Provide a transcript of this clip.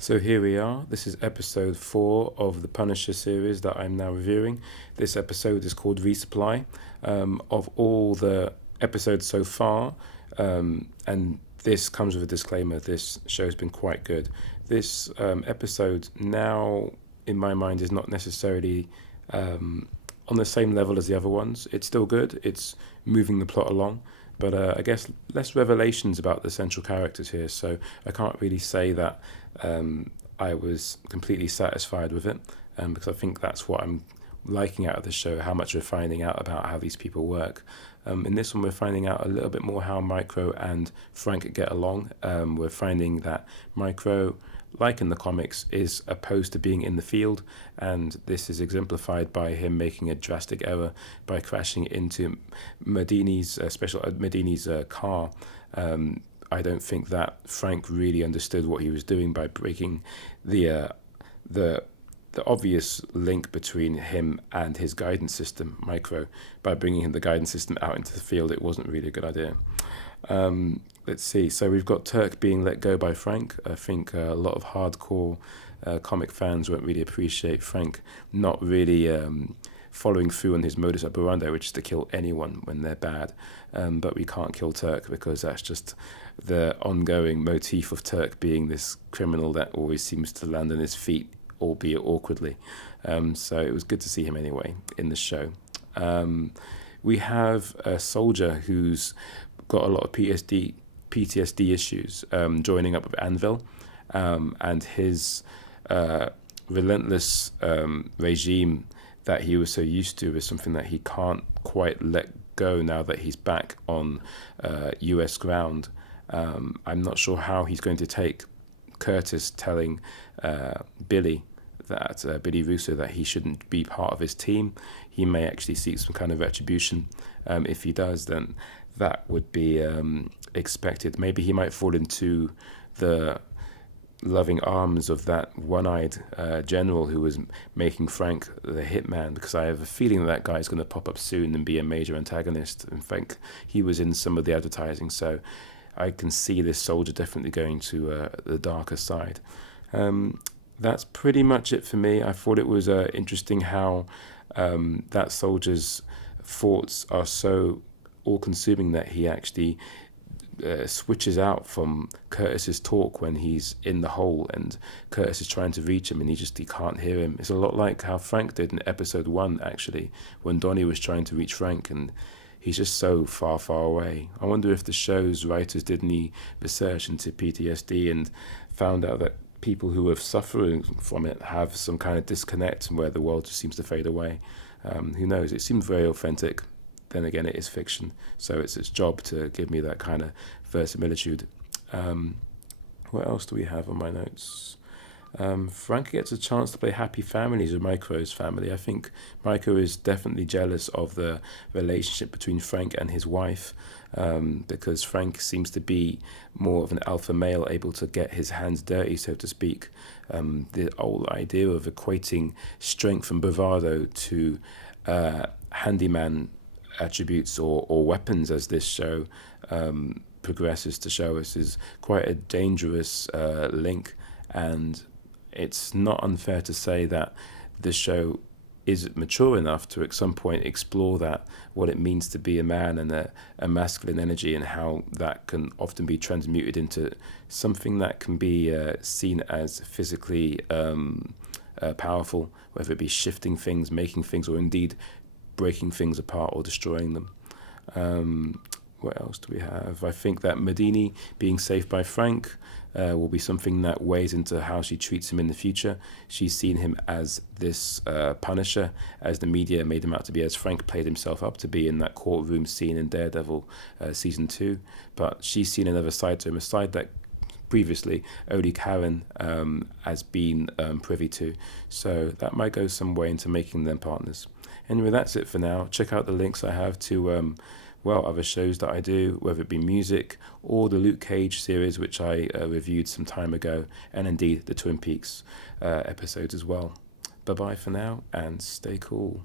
So here we are. This is episode 4 of the Punisher series that I'm now reviewing. This episode is called Resupply. Of all the episodes so far, and this comes with a disclaimer, this show's been quite good. This episode now, in my mind, is not necessarily on the same level as the other ones. It's still good. It's moving the plot along. But I guess less revelations about the central characters here, so I can't really say that I was completely satisfied with it, because I think that's what I'm liking out of the show, how much we're finding out about how these people work. In this one, we're finding out a little bit more how Micro and Frank get along. We're finding that Micro, like in the comics, is opposed to being in the field, and this is exemplified by him making a drastic error by crashing into Medini's car. I don't think that Frank really understood what he was doing by breaking the obvious link between him and his guidance system, Micro. By bringing the guidance system out into the field, it wasn't really a good idea. Let's see. So we've got Turk being let go by Frank. I think a lot of hardcore comic fans won't really appreciate Frank not really following through on his modus operandi, which is to kill anyone when they're bad. But we can't kill Turk because that's just the ongoing motif of Turk being this criminal that always seems to land on his feet, albeit awkwardly. So it was good to see him anyway in the show. We have a soldier who's got a lot of PTSD issues, joining up with Anvil, and his relentless regime that he was so used to is something that he can't quite let go now that he's back on US ground. I'm not sure how he's going to take Curtis telling Billy Russo that he shouldn't be part of his team. He may actually seek some kind of retribution. If he does, then that would be expected. Maybe he might fall into the loving arms of that one-eyed general who was making Frank the hitman, because I have a feeling that guy's going to pop up soon and be a major antagonist. In fact, he was in some of the advertising, so I can see this soldier definitely going to the darker side. That's pretty much it for me. I thought it was interesting how that soldier's thoughts are so all-consuming that he actually switches out from Curtis's talk when he's in the hole and Curtis is trying to reach him and he can't hear him. It's a lot like how Frank did in episode 1, actually, when Donnie was trying to reach Frank and he's just so far, far away. I wonder if the show's writers did any research into PTSD and found out that people who are suffering from it have some kind of disconnect where the world just seems to fade away. Who knows? It seemed very authentic. Then again, it is fiction, so it's its job to give me that kind of verisimilitude. What else do we have on my notes? Frank gets a chance to play happy families with Micro's family. I think Micro is definitely jealous of the relationship between Frank and his wife, because Frank seems to be more of an alpha male, able to get his hands dirty, so to speak. The old idea of equating strength and bravado to handyman attributes or weapons, as this show progresses to show us, is quite a dangerous link, and it's not unfair to say that this show is mature enough to at some point explore that, what it means to be a man and a masculine energy, and how that can often be transmuted into something that can be seen as physically powerful, whether it be shifting things, making things, or indeed breaking things apart or destroying them. What else do we have? I think that Medini being saved by Frank will be something that weighs into how she treats him in the future. She's seen him as this Punisher, as the media made him out to be, as Frank played himself up to be in that courtroom scene in Daredevil season 2. But she's seen another side to him, a side that previously only Karen has been privy to. So that might go some way into making them partners. Anyway, that's it for now. Check out the links I have to other shows that I do, whether it be music or the Luke Cage series, which I reviewed some time ago, and indeed the Twin Peaks episodes as well. Bye-bye for now, and stay cool.